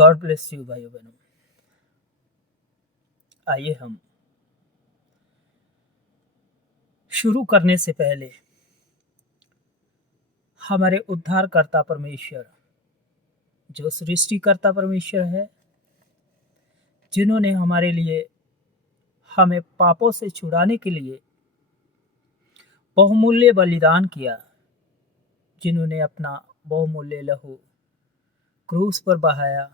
God bless you भाइयों बहनों। आइए हम शुरू करने से पहले हमारे उद्धारकर्ता परमेश्वर, जो सृष्टिकर्ता परमेश्वर है, जिन्होंने हमारे लिए, हमें पापों से छुड़ाने के लिए बहुमूल्य बलिदान किया, जिन्होंने अपना बहुमूल्य लहू क्रूस पर बहाया,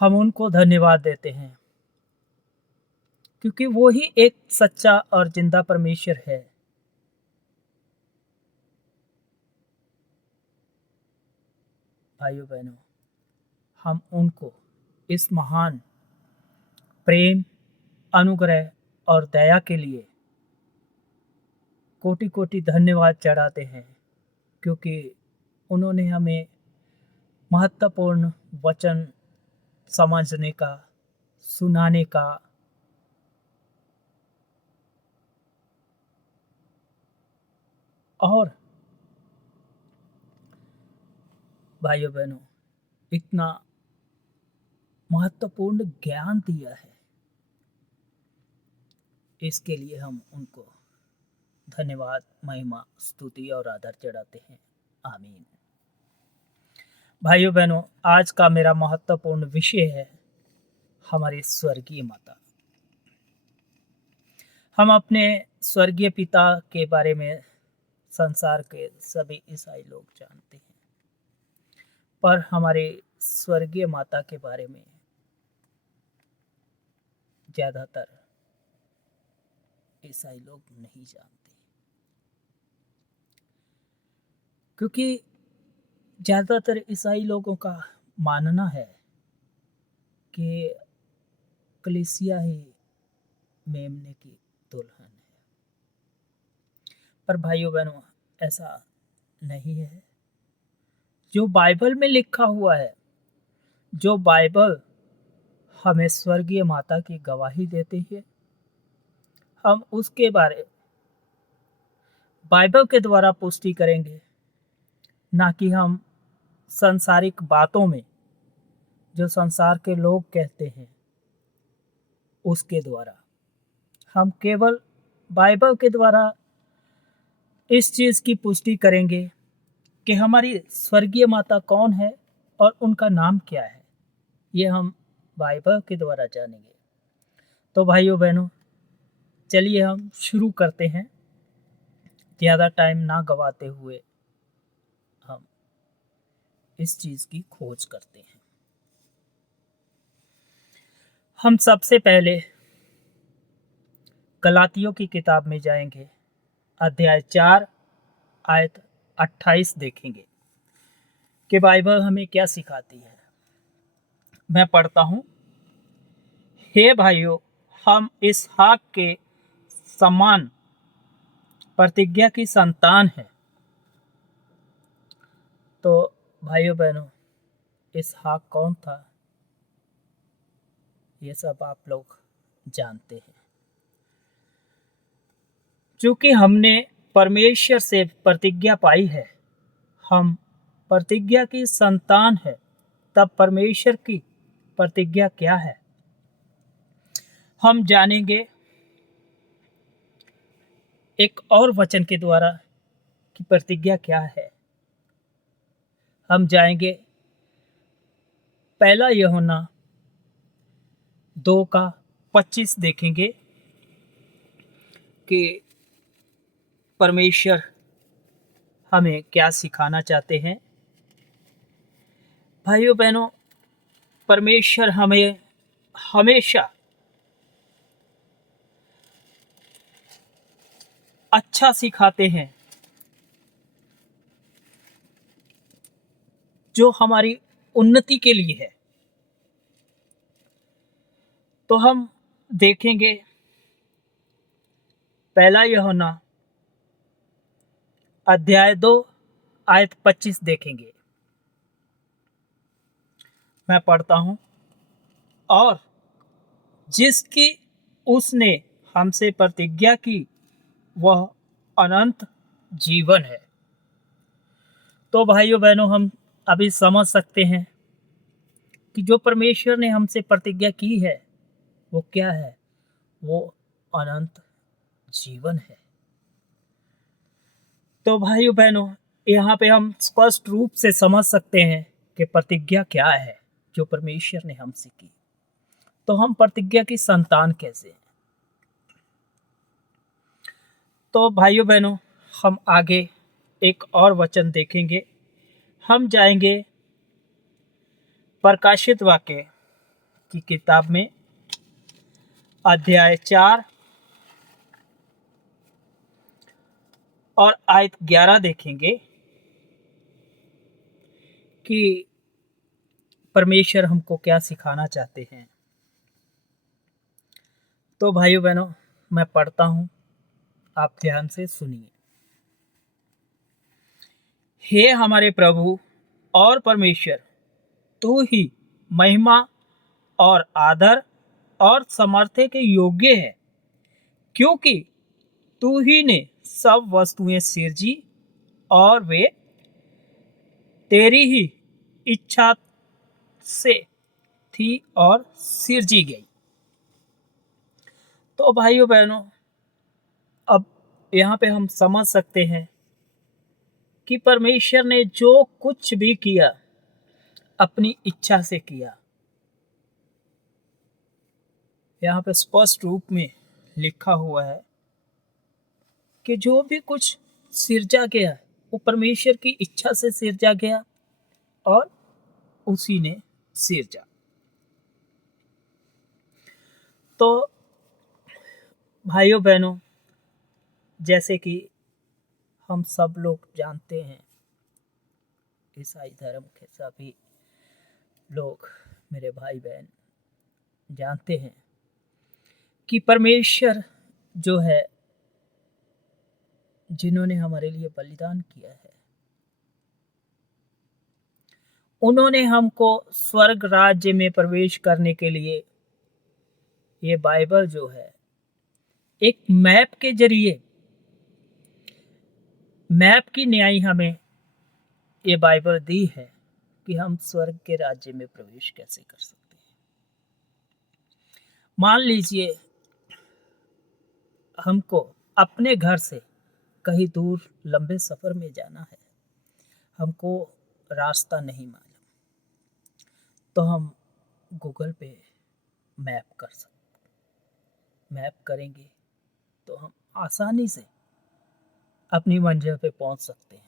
हम उनको धन्यवाद देते हैं, क्योंकि वो ही एक सच्चा और जिंदा परमेश्वर है। भाइयों बहनों, हम उनको इस महान प्रेम, अनुग्रह और दया के लिए कोटि कोटि धन्यवाद चढ़ाते हैं, क्योंकि उन्होंने हमें महत्वपूर्ण वचन समझने का, सुनाने का और भाइयों बहनों इतना महत्वपूर्ण ज्ञान दिया है। इसके लिए हम उनको धन्यवाद, महिमा, स्तुति और आदर चढ़ाते हैं। आमीन। भाइयों बहनों, आज का मेरा महत्वपूर्ण विषय है हमारी स्वर्गीय माता। हम अपने स्वर्गीय पिता के बारे में संसार के सभी ईसाई लोग जानते हैं, पर हमारे स्वर्गीय माता के बारे में ज्यादातर ईसाई लोग नहीं जानते, क्योंकि ज्यादातर ईसाई लोगों का मानना है कि कलीसिया ही मेमने की दुल्हन है। पर भाइयों बहनों, ऐसा नहीं है। जो बाइबल में लिखा हुआ है, जो बाइबल हमें स्वर्गीय माता की गवाही देती है, हम उसके बारे बाइबल के द्वारा पुष्टि करेंगे, ना कि हम सांसारिक बातों में जो संसार के लोग कहते हैं उसके द्वारा। हम केवल बाइबल के द्वारा इस चीज की पुष्टि करेंगे कि हमारी स्वर्गीय माता कौन है और उनका नाम क्या है। ये हम बाइबल के द्वारा जानेंगे। तो भाइयों बहनों, चलिए हम शुरू करते हैं। ज़्यादा टाइम ना गवाते हुए हम इस चीज की खोज करते हैं। हम सबसे पहले गलातियों की किताब में जाएंगे, अध्याय 4 आयत 28 देखेंगे कि बाइबल हमें क्या सिखाती है। मैं पढ़ता हूँ। हे भाइयों, हम इसहाक के समान प्रतिज्ञा की संतान हैं। तो भाइयों बहनों, इसहाक कौन था, ये सब आप लोग जानते हैं। चूंकि हमने परमेश्वर से प्रतिज्ञा पाई है, हम प्रतिज्ञा की संतान है, तब परमेश्वर की प्रतिज्ञा क्या है हम जानेंगे एक और वचन के द्वारा कि प्रतिज्ञा क्या है। हम जाएंगे पहला यूहन्ना 2:25 देखेंगे कि परमेश्वर हमें क्या सिखाना चाहते हैं। भाइयों बहनों, परमेश्वर हमें हमेशा अच्छा सिखाते हैं, जो हमारी उन्नति के लिए है। तो हम देखेंगे पहला यूहन्ना अध्याय 2 आयत 25 देखेंगे। मैं पढ़ता हूं। और जिसकी उसने हमसे प्रतिज्ञा की वह अनंत जीवन है। तो भाइयों बहनों, हम अभी समझ सकते हैं कि जो परमेश्वर ने हमसे प्रतिज्ञा की है वो क्या है? वो अनंत जीवन है। तो भाइयों बहनों, यहाँ पे हम स्पष्ट रूप से समझ सकते हैं कि प्रतिज्ञा क्या है जो परमेश्वर ने हमसे की। तो हम प्रतिज्ञा की संतान कैसे हैं? तो भाइयों बहनों, हम आगे एक और वचन देखेंगे। हम जाएंगे प्रकाशित वाक्य की किताब में अध्याय 4 और आयत 11 देखेंगे कि परमेश्वर हमको क्या सिखाना चाहते हैं। तो भाइयों बहनों, मैं पढ़ता हूं, आप ध्यान से सुनिए। हे हमारे प्रभु और परमेश्वर, तू ही महिमा और आदर और समर्थ के योग्य है, क्योंकि तू ही ने सब वस्तुएं सिरजी और वे तेरी ही इच्छा से थी और सिरजी गई। तो भाइयों बहनों, अब यहाँ पे हम समझ सकते हैं कि परमेश्वर ने जो कुछ भी किया अपनी इच्छा से किया। यहाँ पे स्पष्ट रूप में लिखा हुआ है कि जो भी कुछ सिरजा गया वो परमेश्वर की इच्छा से सिरजा गया और उसी ने सिरजा। तो भाइयों बहनों, जैसे कि हम सब लोग जानते हैं, ईसाई धर्म के सभी लोग, मेरे भाई बहन जानते हैं कि परमेश्वर जो है, जिन्होंने हमारे लिए बलिदान किया है, उन्होंने हमको स्वर्ग राज्य में प्रवेश करने के लिए ये बाइबल जो है एक मैप के जरिए, मैप की न्याय हमें ये बाइबल दी है कि हम स्वर्ग के राज्य में प्रवेश कैसे कर सकते हैं। मान लीजिए हमको अपने घर से कहीं दूर लंबे सफर में जाना है, हमको रास्ता नहीं मालूम, तो हम गूगल पे मैप कर सकते। मैप करेंगे तो हम आसानी से अपनी मंजिल पे पहुंच सकते हैं।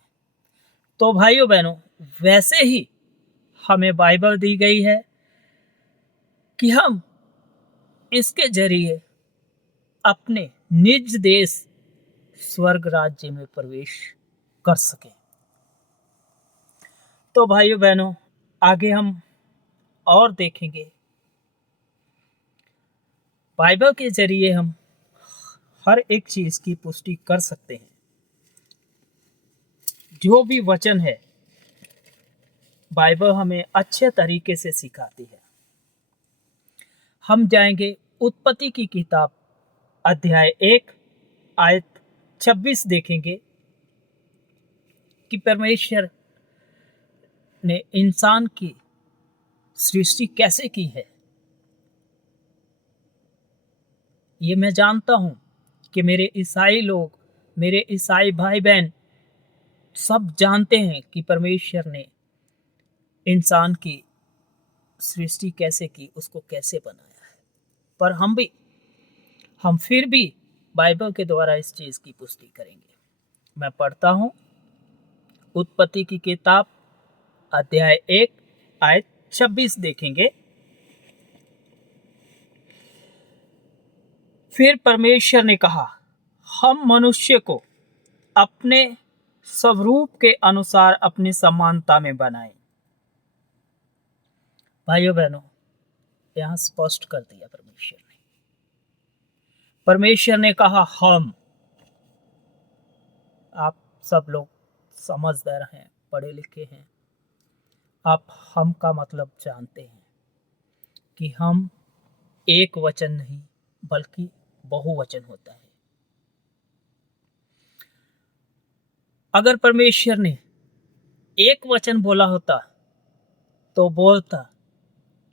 तो भाइयों बहनों, वैसे ही हमें बाइबल दी गई है कि हम इसके जरिए अपने निज देश स्वर्ग राज्य में प्रवेश कर सकें। तो भाइयों बहनों, आगे हम और देखेंगे, बाइबल के जरिए हम हर एक चीज की पुष्टि कर सकते हैं। जो भी वचन है बाइबल हमें अच्छे तरीके से सिखाती है। हम जाएंगे उत्पत्ति की किताब अध्याय 1 आयत 26 देखेंगे कि परमेश्वर ने इंसान की सृष्टि कैसे की है। ये मैं जानता हूं कि मेरे ईसाई लोग, मेरे ईसाई भाई बहन सब जानते हैं कि परमेश्वर ने इंसान की सृष्टि कैसे की, उसको कैसे बनाया है। पर हम फिर भी बाइबल के द्वारा इस चीज की पुष्टि करेंगे। मैं पढ़ता हूं उत्पत्ति की किताब अध्याय 1 आयत 26 देखेंगे। फिर परमेश्वर ने कहा, हम मनुष्य को अपने स्वरूप के अनुसार अपनी समानता में बनाएं। भाइयों बहनों, यहां स्पष्ट कर दिया परमेश्वर ने कहा हम। आप सब लोग समझदार हैं, पढ़े लिखे हैं, आप हम का मतलब जानते हैं कि हम एक वचन नहीं बल्कि बहुवचन होता है। अगर परमेश्वर ने एक वचन बोला होता तो बोलता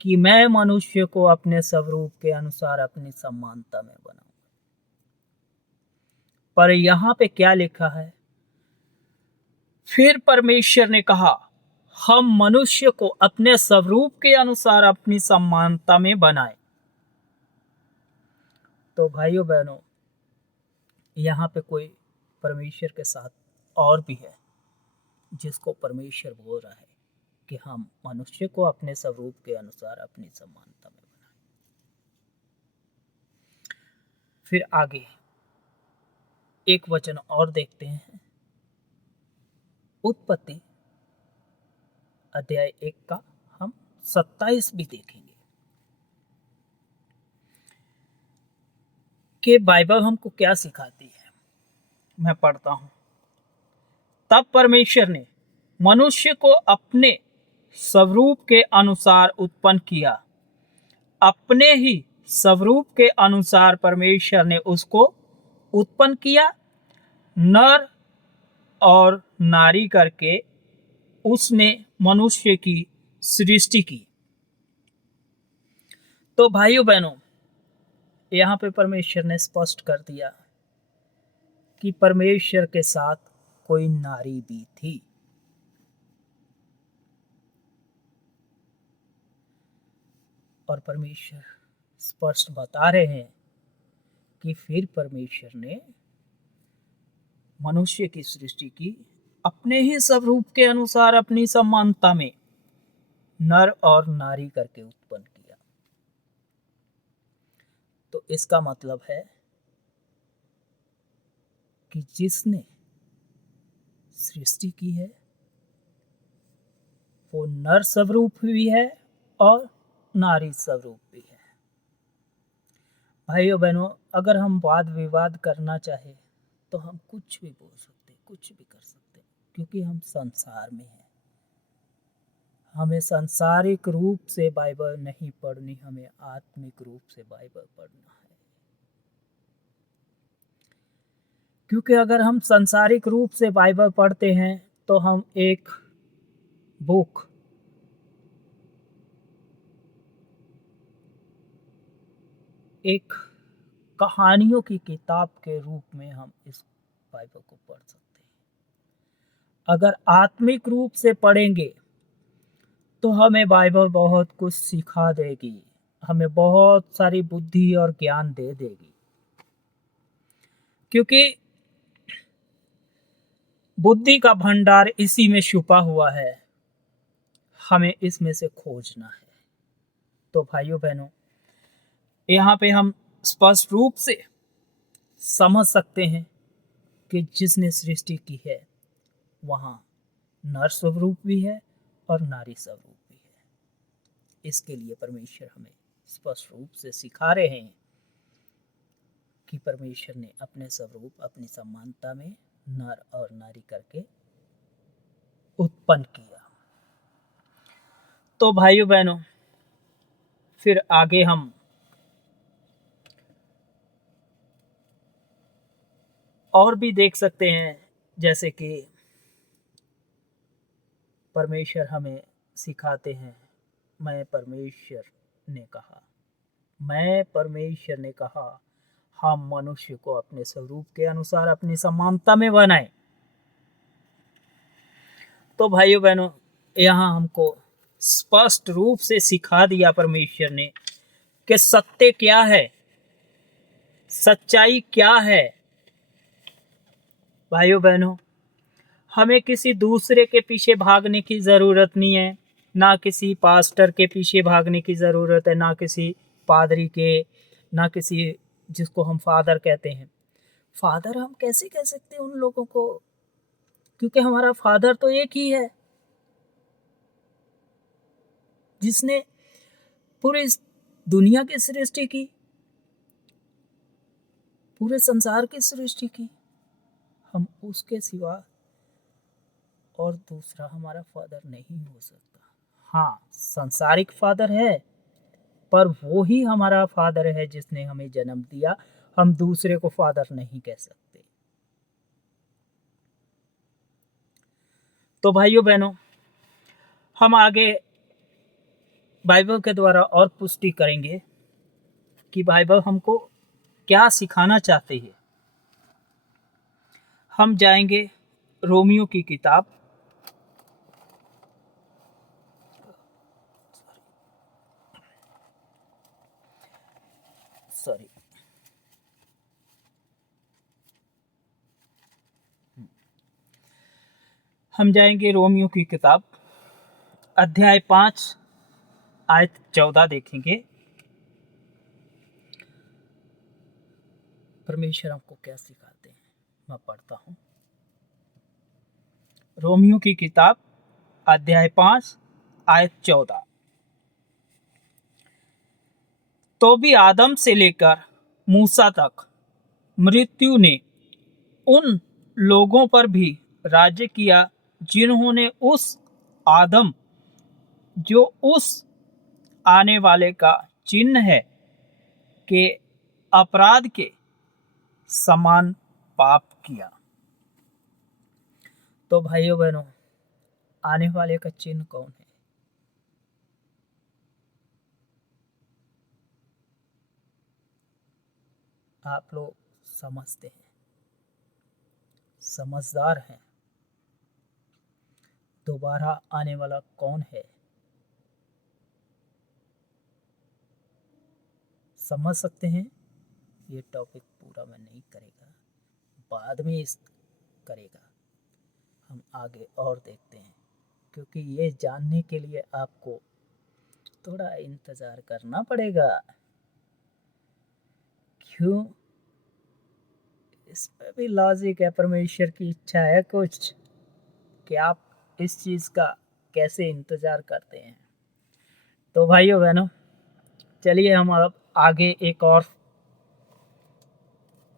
कि मैं मनुष्य को अपने स्वरूप के अनुसार अपनी समानता में बनाऊं। पर यहां पे क्या लिखा है? फिर परमेश्वर ने कहा, हम मनुष्य को अपने स्वरूप के अनुसार अपनी समानता में बनाए। तो भाइयों बहनों, यहाँ पे कोई परमेश्वर के साथ और भी है जिसको परमेश्वर बोल रहा है कि हम मनुष्य को अपने स्वरूप के अनुसार अपनी समानता में बनाए। फिर आगे एक वचन और देखते हैं, उत्पत्ति अध्याय 1 का हम 27 भी देखेंगे कि बाइबल हमको क्या सिखाती है। मैं पढ़ता हूं। तब परमेश्वर ने मनुष्य को अपने स्वरूप के अनुसार उत्पन्न किया, अपने ही स्वरूप के अनुसार परमेश्वर ने उसको उत्पन्न किया, नर और नारी करके उसने मनुष्य की सृष्टि की। तो भाइयों बहनों, यहाँ पे परमेश्वर ने स्पष्ट कर दिया कि परमेश्वर के साथ कोई नारी भी थी। और परमेश्वर स्पष्ट बता रहे हैं कि फिर परमेश्वर ने मनुष्य की सृष्टि की, अपने ही स्वरूप के अनुसार अपनी समानता में नर और नारी करके उत्पन्न किया। तो इसका मतलब है कि जिसने सृष्टि की है वो नर स्वरूप भी है और नारी स्वरूप भी है। भाइयों बहनों, अगर हम वाद विवाद करना चाहे तो हम कुछ भी बोल सकते, कुछ भी कर सकते, क्योंकि हम संसार में हैं। हमें सांसारिक रूप से बाइबल नहीं पढ़नी, हमें आत्मिक रूप से बाइबल पढ़ना है। क्योंकि अगर हम सांसारिक रूप से बाइबल पढ़ते हैं तो हम एक बुक, एक कहानियों की किताब के रूप में हम इस बाइबल को पढ़ सकते हैं। अगर आत्मिक रूप से पढ़ेंगे तो हमें बाइबल बहुत कुछ सिखा देगी, हमें बहुत सारी बुद्धि और ज्ञान दे देगी। क्योंकि बुद्धि का भंडार इसी में छुपा हुआ है, हमें इसमें से खोजना है। तो भाइयों बहनों, यहाँ पे हम स्पष्ट रूप से समझ सकते हैं कि जिसने सृष्टि की है वहां नर स्वरूप भी है और नारी स्वरूप भी है। इसके लिए परमेश्वर हमें स्पष्ट रूप से सिखा रहे हैं कि परमेश्वर ने अपने स्वरूप, अपनी समानता में नर और नारी करके उत्पन्न किया। तो भाइयों बहनों, फिर आगे हम और भी देख सकते हैं, जैसे कि परमेश्वर हमें सिखाते हैं, मैं परमेश्वर ने कहा हम मनुष्य को अपने स्वरूप के अनुसार अपनी समानता में बनाए। तो भाइयों बहनों, यहाँ हमको स्पष्ट रूप से सिखा दिया परमेश्वर ने कि सत्य क्या है, सच्चाई क्या है। भाइयों बहनों, हमें किसी दूसरे के पीछे भागने की जरूरत नहीं है, ना किसी पास्टर के पीछे भागने की जरूरत है, ना किसी पादरी के, ना किसी जिसको हम फादर कहते हैं। फादर हम कैसे कह सकते हैं उन लोगों को, क्योंकि हमारा फादर तो एक ही है जिसने पूरी दुनिया की सृष्टि की, पूरे संसार की सृष्टि की। हम उसके सिवा और दूसरा हमारा फादर नहीं हो सकता। हाँ, सांसारिक फादर है, पर वो ही हमारा फादर है जिसने हमें जन्म दिया। हम दूसरे को फादर नहीं कह सकते। तो भाइयों बहनों, हम आगे बाइबल के द्वारा और पुष्टि करेंगे कि बाइबल हमको क्या सिखाना चाहती है। हम जाएंगे रोमियो की किताब, सॉरी हम जाएंगे रोमियो की किताब अध्याय 5 आयत 14 देखेंगे। परमेश्वर हमको क्या सिखाते हैं, मैं पढ़ता हूँ। रोमियो की किताब अध्याय 5 आयत 14। तो भी आदम से लेकर मूसा तक मृत्यु ने उन लोगों पर भी राज्य किया जिन्होंने उस आदम जो उस आने वाले का चिन्ह है के अपराध के समान पाप किया। तो भाइयों बहनों, आने वाले का चिन्ह कौन है? आप लोग समझते हैं, समझदार हैं। दोबारा आने वाला कौन है? समझ सकते हैं? ये टॉपिक पूरा मैं नहीं करेगा, बाद में इस करेगा। हम आगे और देखते हैं, क्योंकि ये जानने के लिए आपको थोड़ा इंतजार करना पड़ेगा। क्यों? इसमें भी लॉजिक है, परमेश्वर की इच्छा है कुछ कि आप इस चीज़ का कैसे इंतजार करते हैं। तो भाइयों बहनों, चलिए हम अब आगे एक और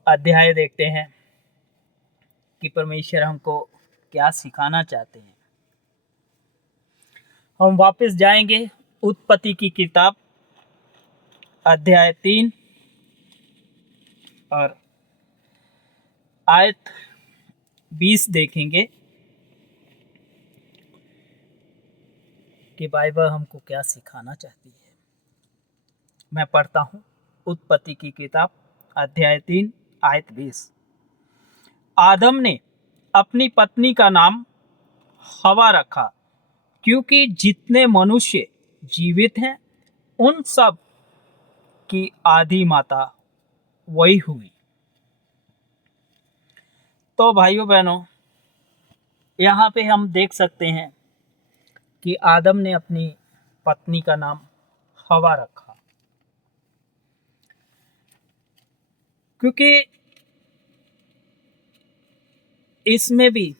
अध्याय देखते हैं कि परमेश्वर हमको क्या सिखाना चाहते हैं। हम वापस जाएंगे उत्पत्ति की किताब अध्याय 3 और आयत 20 देखेंगे कि बाइबल हमको क्या सिखाना चाहती है। मैं पढ़ता हूँ उत्पत्ति की किताब अध्याय 3 आयत 20। आदम ने अपनी पत्नी का नाम हवा रखा, क्योंकि जितने मनुष्य जीवित हैं उन सब की आदि माता वही हुई। तो भाइयों बहनों, यहाँ पे हम देख सकते हैं कि आदम ने अपनी पत्नी का नाम हवा रखा, क्योंकि इसमें भी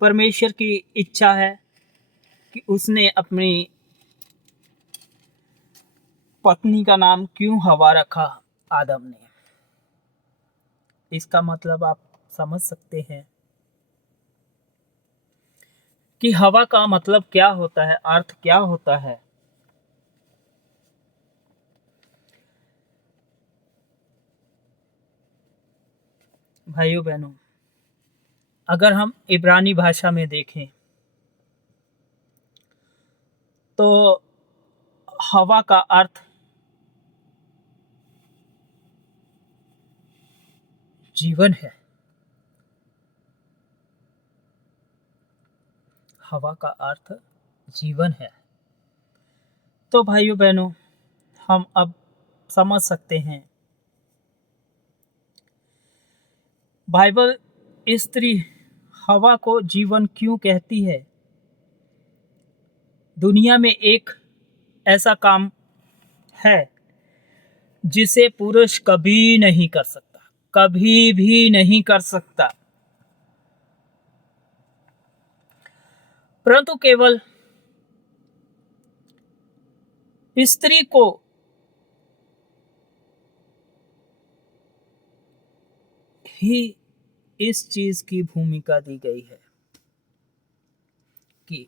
परमेश्वर की इच्छा है कि उसने अपनी पत्नी का नाम क्यों हवा रखा आदम ने। इसका मतलब आप समझ सकते हैं कि हवा का मतलब क्या होता है, अर्थ क्या होता है। भाइयों बहनों, अगर हम इब्रानी भाषा में देखें तो हवा का अर्थ जीवन है। हवा का अर्थ जीवन है। तो भाइयों बहनों, हम अब समझ सकते हैं बाइबल स्त्री हवा को जीवन क्यों कहती है। दुनिया में एक ऐसा काम है जिसे पुरुष कभी नहीं कर सकता, कभी भी नहीं कर सकता, परंतु केवल स्त्री को ही इस चीज की भूमिका दी गई है कि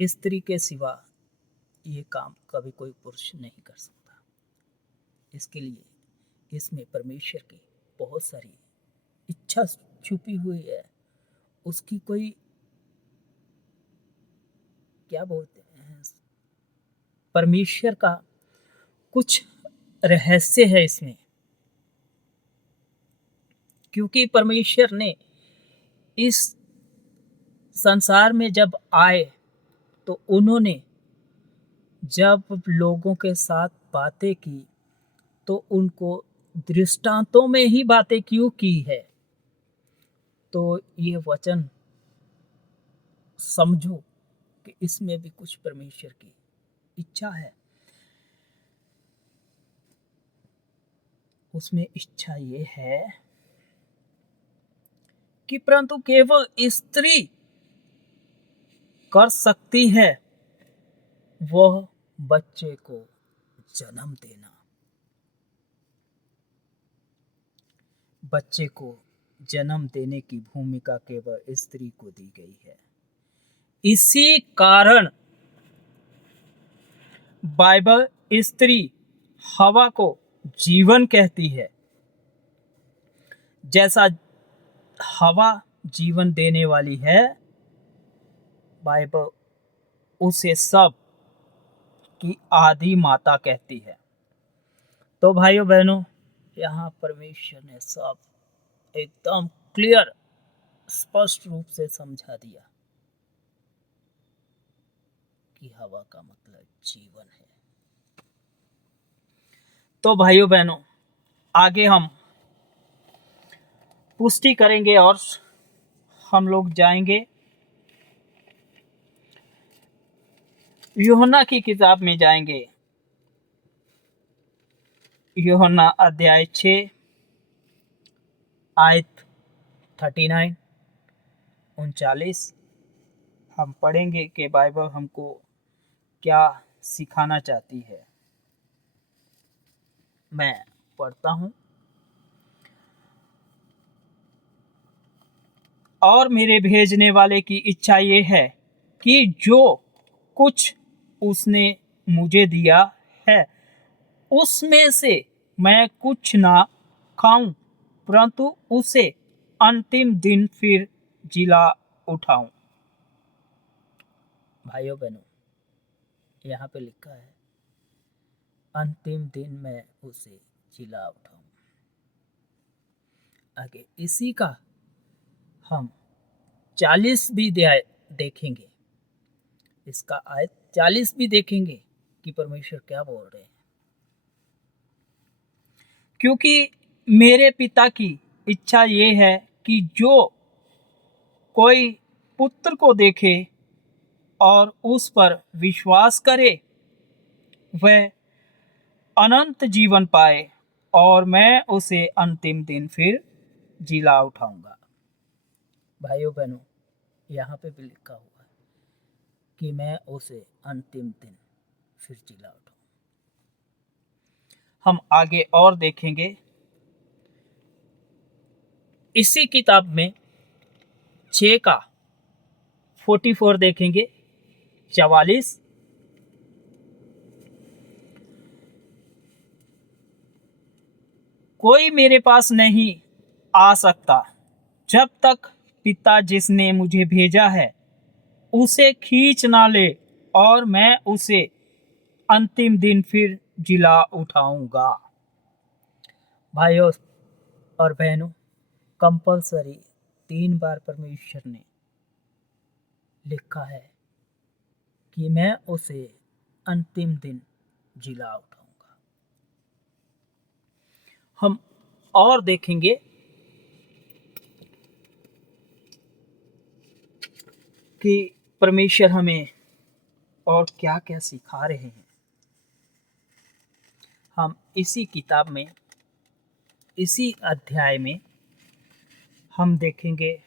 स्त्री के सिवा ये काम कभी कोई पुरुष नहीं कर सकता। इसके लिए इसमें परमेश्वर की बहुत सारी इच्छा छुपी हुई है। उसकी कोई क्या बोलते हैं, परमेश्वर का कुछ रहस्य है इसमें, क्योंकि परमेश्वर ने इस संसार में जब आए तो उन्होंने जब लोगों के साथ बातें की तो उनको दृष्टांतों में ही बातें क्यों की है। तो ये वचन समझो कि इसमें भी कुछ परमेश्वर की इच्छा है। उसमें इच्छा ये है कि परंतु केवल स्त्री कर सकती है वह बच्चे को जन्म देना। बच्चे को जन्म देने की भूमिका केवल स्त्री को दी गई है। इसी कारण बाइबल स्त्री हवा को जीवन कहती है। जैसा हवा जीवन देने वाली है, बाइबल उसे सब की आदि माता कहती है। तो भाइयों बहनों, यहाँ परमेश्वर ने सब एकदम क्लियर स्पष्ट रूप से समझा दिया कि हवा का मतलब जीवन है। तो भाइयों बहनों, आगे हम पुष्टि करेंगे और हम लोग जाएंगे यूहन्ना की किताब में जाएंगे। यूहन्ना अध्याय 6 आयत 39 39 हम पढ़ेंगे कि बाइबल हमको क्या सिखाना चाहती है। मैं पढ़ता हूं। और मेरे भेजने वाले की इच्छा ये है कि जो कुछ उसने मुझे दिया है उसमें से मैं कुछ ना खाऊं, परंतु उसे अंतिम दिन फिर जिला उठाऊं। भाइयों बहनों, यहाँ पे लिखा है अंतिम दिन मैं उसे जिला उठाऊं। आगे इसी का हम 40 भी देखेंगे। इसका आयत 40 भी देखेंगे कि परमेश्वर क्या बोल रहे हैं। क्योंकि मेरे पिता की इच्छा ये है कि जो कोई पुत्र को देखे और उस पर विश्वास करे वह अनंत जीवन पाए, और मैं उसे अंतिम दिन फिर जिला उठाऊंगा। भाइयों बहनों, यहाँ पे भी लिखा हुआ है कि मैं उसे अंतिम दिन फिर जिला उठाऊंगा। हम आगे और देखेंगे इसी किताब में 6 का 44 देखेंगे, 44। कोई मेरे पास नहीं आ सकता जब तक पिता जिसने मुझे भेजा है उसे खींच ना ले, और मैं उसे अंतिम दिन फिर जिला उठाऊंगा। भाइयों और बहनों, कंपलसरी 3 बार परमेश्वर ने लिखा है कि मैं उसे अंतिम दिन जिला उठाऊंगा। हम और देखेंगे कि परमेश्वर हमें और क्या क्या सिखा रहे हैं। हम इसी किताब में इसी अध्याय में हम देखेंगे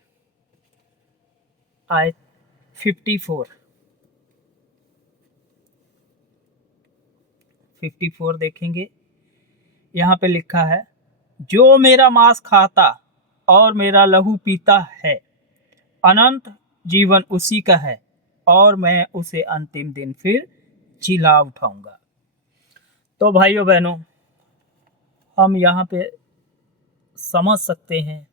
आयत 54 देखेंगे। यहाँ पे लिखा है, जो मेरा मांस खाता और मेरा लहू पीता है अनंत जीवन उसी का है, और मैं उसे अंतिम दिन फिर जिला उठाऊंगा। तो भाइयों बहनों, हम यहाँ पे समझ सकते हैं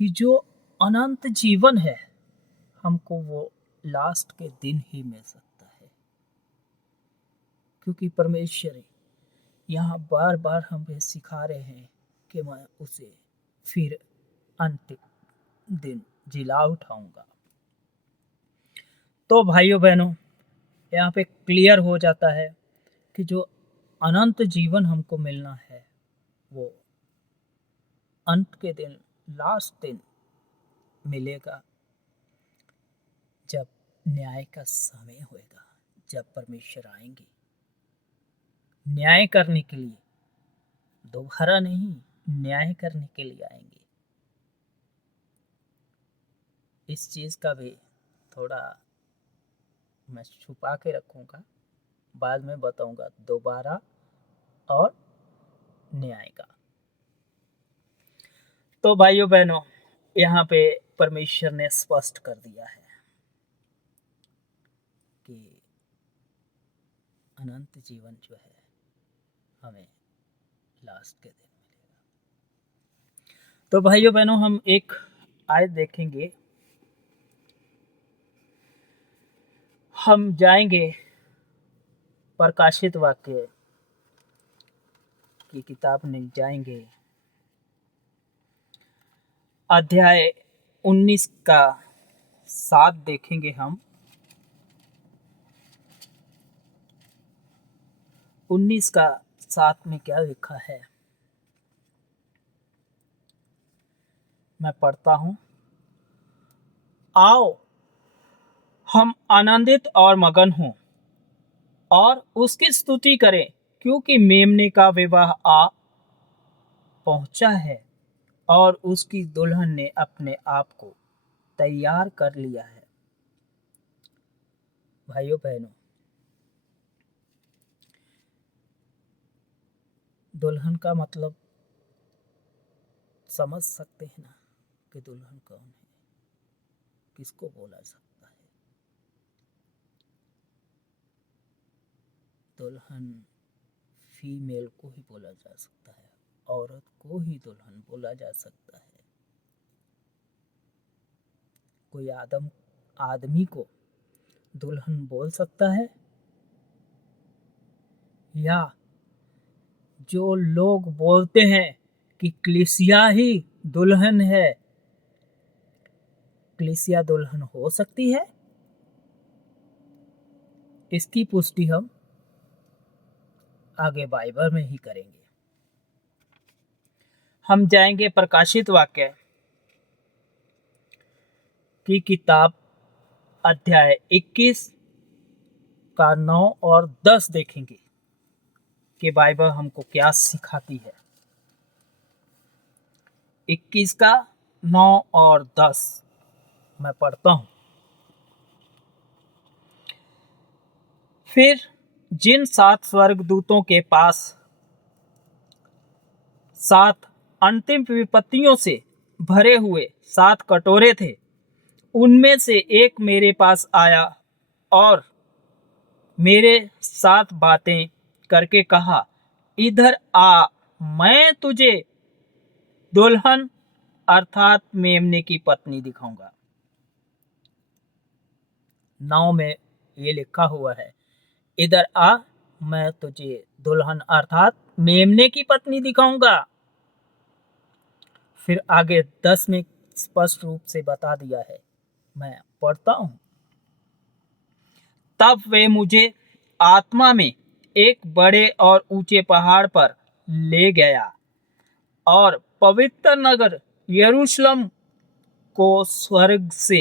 कि जो अनंत जीवन है हमको वो लास्ट के दिन ही मिल सकता है। क्योंकि परमेश्वर यहाँ बार बार हमें सिखा रहे हैं कि मैं उसे फिर अंतिम दिन जिला उठाऊंगा। तो भाइयों बहनों, यहाँ पे क्लियर हो जाता है कि जो अनंत जीवन हमको मिलना है वो अंत के दिन, लास्ट दिन मिलेगा, जब न्याय का समय होएगा, जब परमेश्वर आएंगे न्याय करने के लिए। दोबारा नहीं, न्याय करने के लिए आएंगे। इस चीज का भी थोड़ा मैं छुपा के रखूंगा, बाद में बताऊंगा दोबारा और न्याय का। तो भाइयों बहनों, यहाँ पे परमेश्वर ने स्पष्ट कर दिया है कि अनंत जीवन जो है हमें लास्ट के दिन मिलेगा। तो भाइयों बहनों, हम एक आयत देखेंगे। हम जाएंगे प्रकाशित वाक्य की किताब में, जाएंगे अध्याय 19 का 7 देखेंगे हम। 19 का 7 में क्या लिखा है, मैं पढ़ता हूं। आओ हम आनंदित और मगन हों और उसकी स्तुति करें, क्योंकि मेमने का विवाह आ पहुंचा है और उसकी दुल्हन ने अपने आप को तैयार कर लिया है। भाइयों बहनों, दुल्हन का मतलब समझ सकते हैं ना कि दुल्हन कौन है, किसको बोला सकता है। दुल्हन फीमेल को ही बोला जा सकता है, औरत को ही दुल्हन बोला जा सकता है। कोई आदमी को दुल्हन बोल सकता है, या जो लोग बोलते हैं कि कलीसिया ही दुल्हन है, कलीसिया दुल्हन हो सकती है, इसकी पुष्टि हम आगे बाइबल में ही करेंगे। हम जाएंगे प्रकाशित वाक्य की किताब अध्याय 21 का 9 और 10 देखेंगे कि बाइबल हमको क्या सिखाती है। 21 का 9 और 10 मैं पढ़ता हूं। फिर जिन 7 स्वर्गदूतों के पास 7 अंतिम विपत्तियों से भरे हुए 7 कटोरे थे, उनमें से एक मेरे पास आया और मेरे साथ बातें करके कहा, इधर आ, मैं तुझे दुल्हन अर्थात मेमने की पत्नी दिखाऊंगा। 9 में ये लिखा हुआ है, इधर आ, मैं तुझे दुल्हन अर्थात मेमने की पत्नी दिखाऊंगा। फिर आगे 10 में स्पष्ट रूप से बता दिया है, मैं पढ़ता हूं। तब वे मुझे आत्मा में एक बड़े और ऊंचे पहाड़ पर ले गया और पवित्र नगर यरूशलेम को स्वर्ग से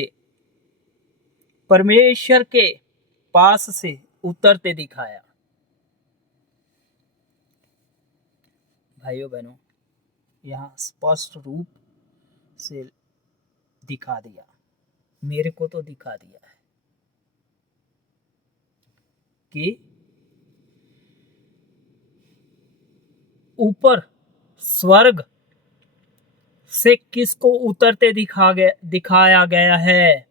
परमेश्वर के पास से उतरते दिखाया। भाइयों बहनों, यहाँ स्पष्ट रूप से दिखा दिया, मेरे को तो दिखा दिया है कि ऊपर स्वर्ग से किसको उतरते दिखाया गया है।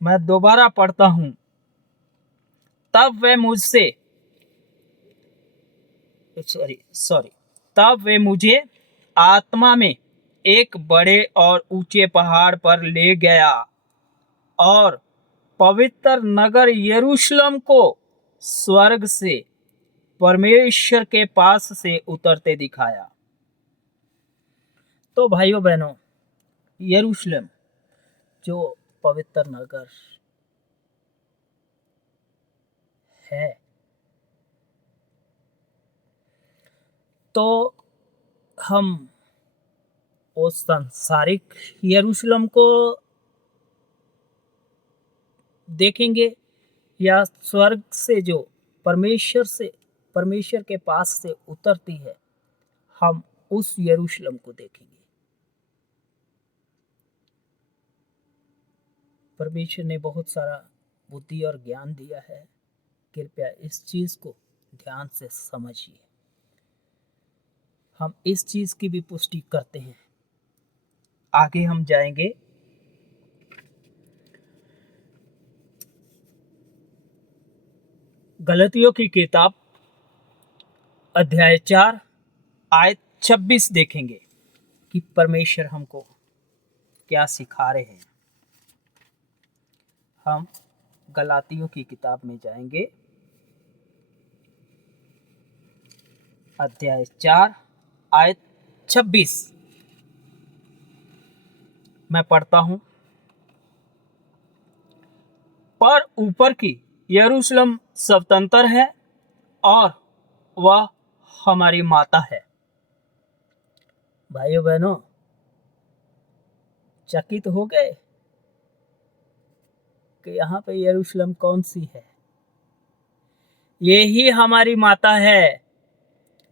मैं दोबारा पढ़ता हूं। तब वे मुझसे तब वे मुझे आत्मा में एक बड़े और ऊंचे पहाड़ पर ले गया और पवित्र नगर यरूशलेम को स्वर्ग से परमेश्वर के पास से उतरते दिखाया। तो भाइयों बहनों, यरूशलेम जो पवित्र नगर है, तो हम उस सांसारिक यरूशलेम को देखेंगे या स्वर्ग से जो परमेश्वर के पास से उतरती है, हम उस यरूशलेम को देखेंगे। परमेश्वर ने बहुत सारा बुद्धि और ज्ञान दिया है, कृपया इस चीज को ध्यान से समझिए। हम इस चीज की भी पुष्टि करते हैं। आगे हम जाएंगे गलतियों की किताब अध्याय 4 आयत 26 देखेंगे कि परमेश्वर हमको क्या सिखा रहे हैं। हम गलातियों की किताब में जाएंगे, अध्याय 4 आयत 26। मैं पढ़ता हूं। पर ऊपर की यरूशलेम स्वतंत्र है और वह हमारी माता है। भाइयों बहनों, चकित हो गए कि यहाँ पे यरूशलेम कौन सी है? ये ही हमारी माता है।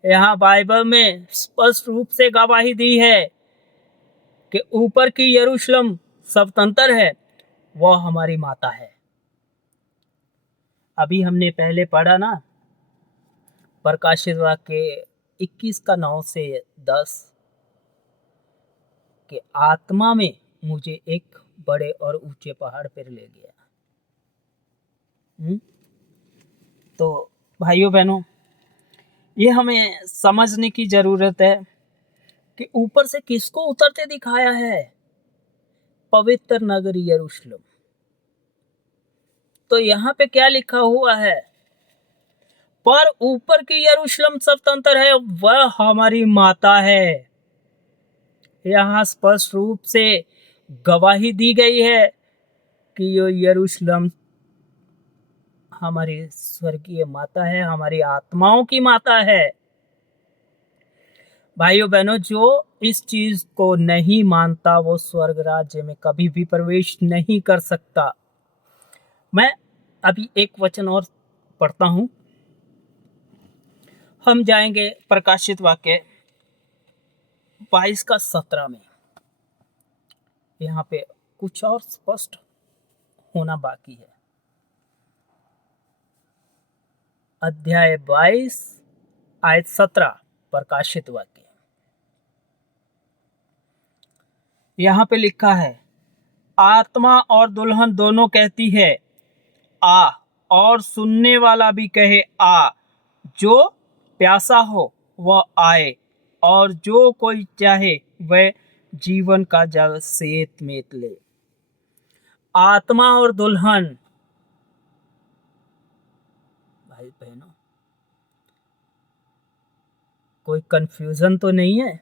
यहाँ बाइबल में स्पष्ट रूप से गवाही दी है कि ऊपर की यरूशलेम स्वतंत्र है, वह हमारी माता है। अभी हमने पहले पढ़ा ना, प्रकाशित वाक्य 21 का 9 से 10 के आत्मा में मुझे एक बड़े और ऊंचे पहाड़ पर ले गया। तो भाइयों बहनों, ये हमें समझने की जरूरत है कि ऊपर से किसको उतरते दिखाया है? पवित्र नगरी यरूशलेम। तो यहाँ पे क्या लिखा हुआ है? पर ऊपर की यरूशलेम स्वतंत्र है, वह हमारी माता है। यहाँ स्पष्ट रूप से गवाही दी गई है कि ये यरूशलेम हमारी स्वर्गीय माता है, हमारी आत्माओं की माता है। भाइयों बहनों, जो इस चीज को नहीं मानता वो स्वर्ग राज्य में कभी भी प्रवेश नहीं कर सकता। मैं अभी एक वचन और पढ़ता हूं। हम जाएंगे प्रकाशित वाक्य 22 का 17 में। यहाँ पे कुछ और स्पष्ट होना बाकी है। अध्याय 22 आयत 17 प्रकाशित वाक्य। यहाँ पे लिखा है, आत्मा और दुल्हन दोनों कहती है आ, और सुनने वाला भी कहे आ। जो प्यासा हो वह आए, और जो कोई चाहे वह जीवन का जल सेत मेत ले। आत्मा और दुल्हन, भाई बहनों, कोई कंफ्यूजन तो नहीं है?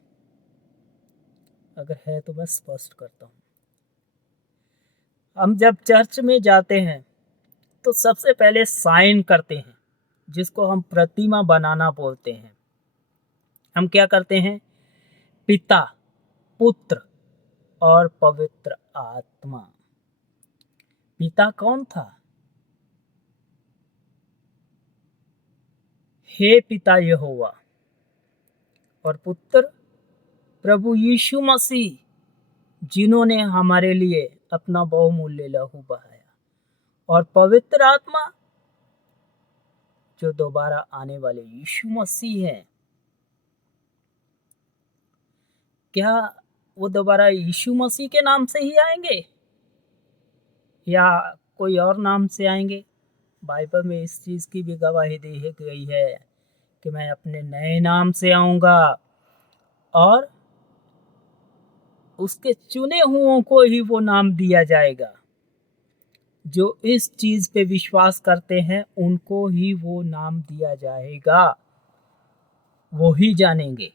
अगर है तो मैं स्पष्ट करता हूं। हम जब चर्च में जाते हैं तो सबसे पहले साइन करते हैं, जिसको हम प्रतिमा बनाना बोलते हैं। हम क्या करते हैं? पिता, पुत्र और पवित्र आत्मा। पिता कौन था? हे पिता यहोवा। और पुत्र प्रभु यीशु मसीह, जिन्होंने हमारे लिए अपना बहुमूल्य लहू बहाया। और पवित्र आत्मा, जो दोबारा आने वाले यीशु मसीह हैं। क्या वो दोबारा यीशु मसीह के नाम से ही आएंगे या कोई और नाम से आएंगे? बाइबल में इस चीज की भी गवाही दी गई है कि मैं अपने नए नाम से आऊंगा और उसके चुने हुओं को ही वो नाम दिया जाएगा। जो इस चीज पे विश्वास करते हैं उनको ही वो नाम दिया जाएगा, वो ही जानेंगे।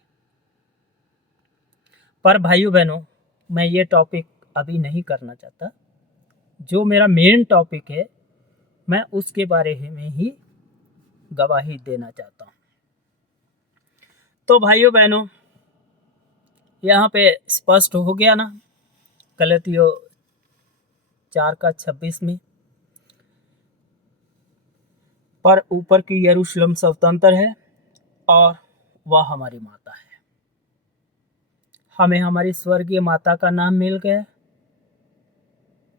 पर भाइयों बहनों, मैं ये टॉपिक अभी नहीं करना चाहता। जो मेरा मेन टॉपिक है मैं उसके बारे में ही गवाही देना चाहता हूँ। तो भाइयों बहनों, यहाँ पे स्पष्ट हो गया ना, गलातियों 4:26 में, पर ऊपर की यरूशलेम स्वतंत्र है और वह हमारी माता है। हमें हमारी स्वर्गीय माता का नाम मिल गया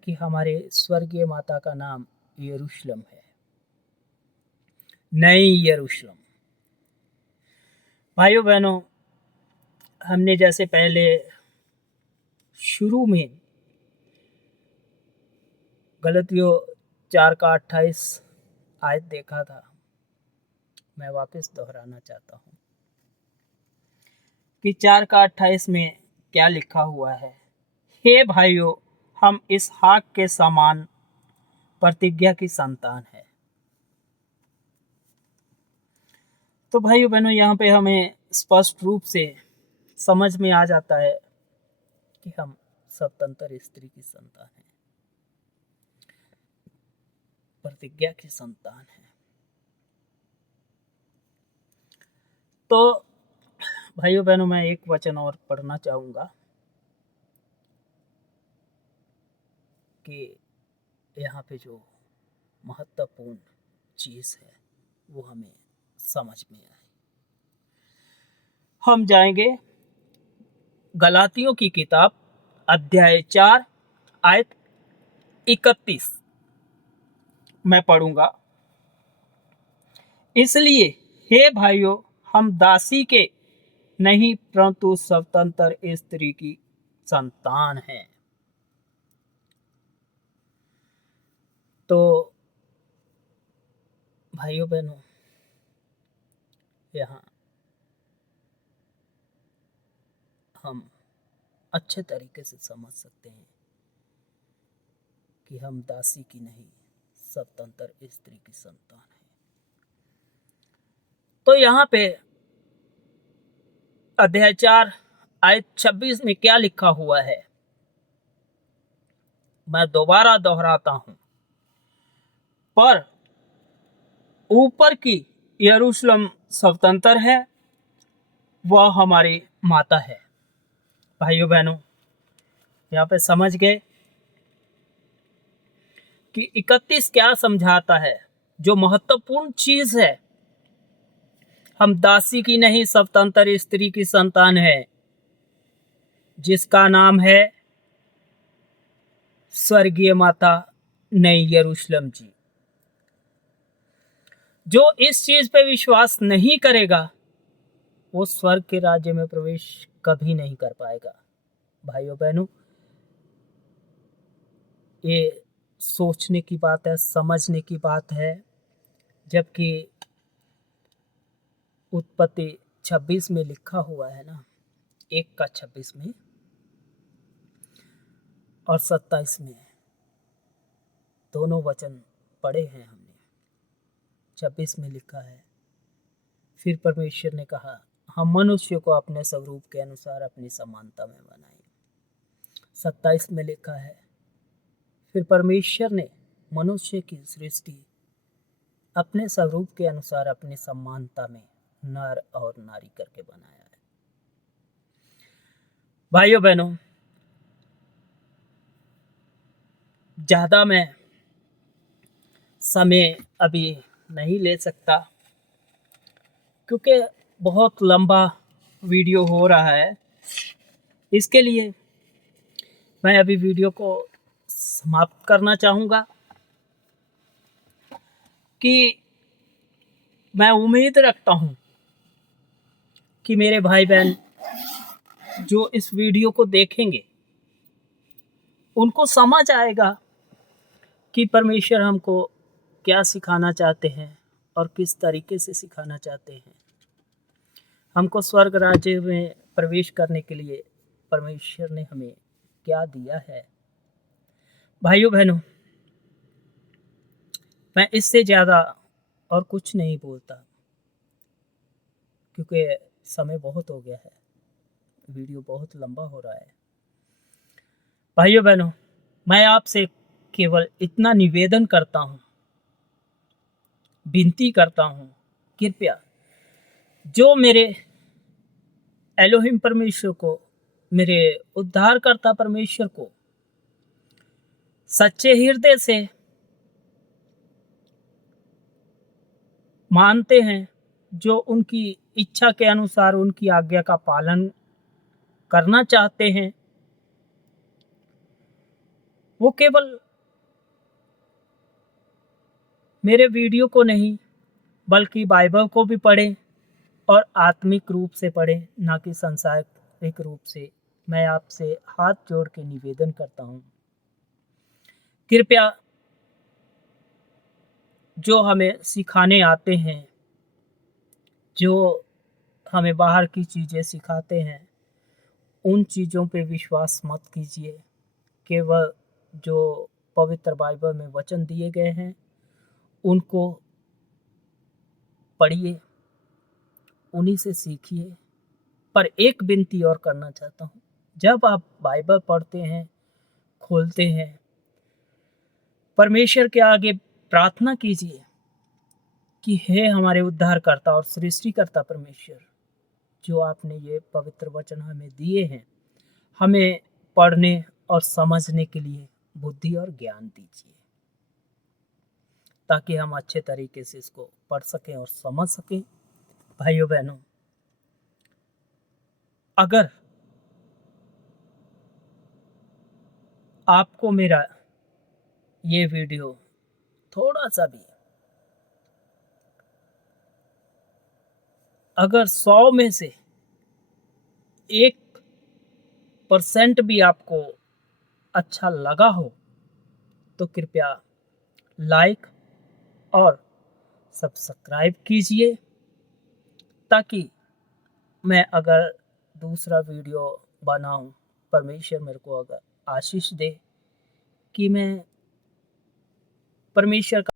कि हमारे स्वर्गीय माता का नाम यरूशलेम है, नई यरूशलेम। भाइयों बहनों, हमने जैसे पहले शुरू में गलातियों 4:28 आयत देखा था, मैं वापस दोहराना चाहता हूँ कि 4:28 में क्या लिखा हुआ है। हे भाइयों, हम इसहाक के समान प्रतिज्ञा की संतान है। तो भाइयों बहनों, यहाँ पे हमें स्पष्ट रूप से समझ में आ जाता है कि हम स्वतंत्र स्त्री की संतान है, प्रतिज्ञा की संतान है। तो भाइयों बहनों, मैं एक वचन और पढ़ना चाहूंगा कि यहाँ पे जो महत्वपूर्ण चीज है वो हमें समझ में आए। हम जाएंगे गलातियों की किताब अध्याय 4 आयत 31 मैं पढ़ूंगा। इसलिए हे भाइयों, हम दासी के नहीं परंतु स्वतंत्र स्त्री की संतान हैं। तो भाइयों बहनों, यहाँ हम अच्छे तरीके से समझ सकते हैं कि हम दासी की नहीं स्वतंत्र स्त्री की संतान है। तो यहाँ पे अध्याय 4 आयत 26 में क्या लिखा हुआ है, मैं दोबारा दोहराता हूं। पर ऊपर की यरूशलेम स्वतंत्र है, वह हमारी माता है। भाइयों बहनों, यहाँ पे समझ गए कि 31 क्या समझाता है। जो महत्वपूर्ण चीज है, हम दासी की नहीं स्वतंत्र स्त्री की संतान है, जिसका नाम है स्वर्गीय माता नई यरूशलेम जी। जो इस चीज पे विश्वास नहीं करेगा वो स्वर्ग के राज्य में प्रवेश कभी नहीं कर पाएगा। भाइयों बहनों, ये सोचने की बात है, समझने की बात है। जबकि उत्पत्ति 26 में लिखा हुआ है ना, 1:26 में और 27 में, दोनों वचन पढ़े हैं हमने। 26 में लिखा है, फिर परमेश्वर ने कहा, हम मनुष्य को अपने स्वरूप के अनुसार अपनी समानता में बनाएं। 27 में लिखा है, फिर परमेश्वर ने मनुष्य की सृष्टि अपने स्वरूप के अनुसार अपनी समानता में नर और नारी करके बनाया है। भाइयों बहनों, ज्यादा मैं समय अभी नहीं ले सकता क्योंकि बहुत लंबा वीडियो हो रहा है। इसके लिए मैं अभी वीडियो को समाप्त करना चाहूँगा कि मैं उम्मीद रखता हूँ कि मेरे भाई बहन जो इस वीडियो को देखेंगे उनको समझ आएगा कि परमेश्वर हमको क्या सिखाना चाहते हैं और किस तरीके से सिखाना चाहते हैं। हमको स्वर्ग राज्य में प्रवेश करने के लिए परमेश्वर ने हमें क्या दिया है। भाइयों बहनों, मैं इससे ज़्यादा और कुछ नहीं बोलता, क्योंकि समय बहुत हो गया है, वीडियो बहुत लंबा हो रहा है। भाइयों बहनों, मैं आपसे केवल इतना निवेदन करता हूँ, विनती करता हूँ, कृपया जो मेरे एलोहिम परमेश्वर को, मेरे उद्धारकर्ता परमेश्वर को सच्चे हृदय से मानते हैं, जो उनकी इच्छा के अनुसार उनकी आज्ञा का पालन करना चाहते हैं, वो केवल मेरे वीडियो को नहीं बल्कि बाइबल को भी पढ़ें और आत्मिक रूप से पढ़ें, ना कि सांसारिक रूप से। मैं आपसे हाथ जोड़ के निवेदन करता हूँ, कृपया जो हमें सिखाने आते हैं, जो हमें बाहर की चीज़ें सिखाते हैं, उन चीज़ों पे विश्वास मत कीजिए। केवल जो पवित्र बाइबल में वचन दिए गए हैं उनको पढ़िए, उन्हीं से सीखिए। पर एक विनती और करना चाहता हूँ, जब आप बाइबल पढ़ते हैं, खोलते हैं, परमेश्वर के आगे प्रार्थना कीजिए कि हे हमारे उद्धारकर्ता और सृष्टिकर्ता परमेश्वर, जो आपने ये पवित्र वचन हमें दिए हैं, हमें पढ़ने और समझने के लिए बुद्धि और ज्ञान दीजिए, ताकि हम अच्छे तरीके से इसको पढ़ सकें और समझ सकें। भाइयों बहनों, अगर आपको मेरा ये वीडियो थोड़ा सा भी, अगर 100 में से 1% भी आपको अच्छा लगा हो, तो कृपया लाइक और सब्सक्राइब कीजिए, ताकि मैं अगर दूसरा वीडियो बनाऊं, परमेश्वर मेरे को अगर आशीष दे कि मैं परमेश्वर का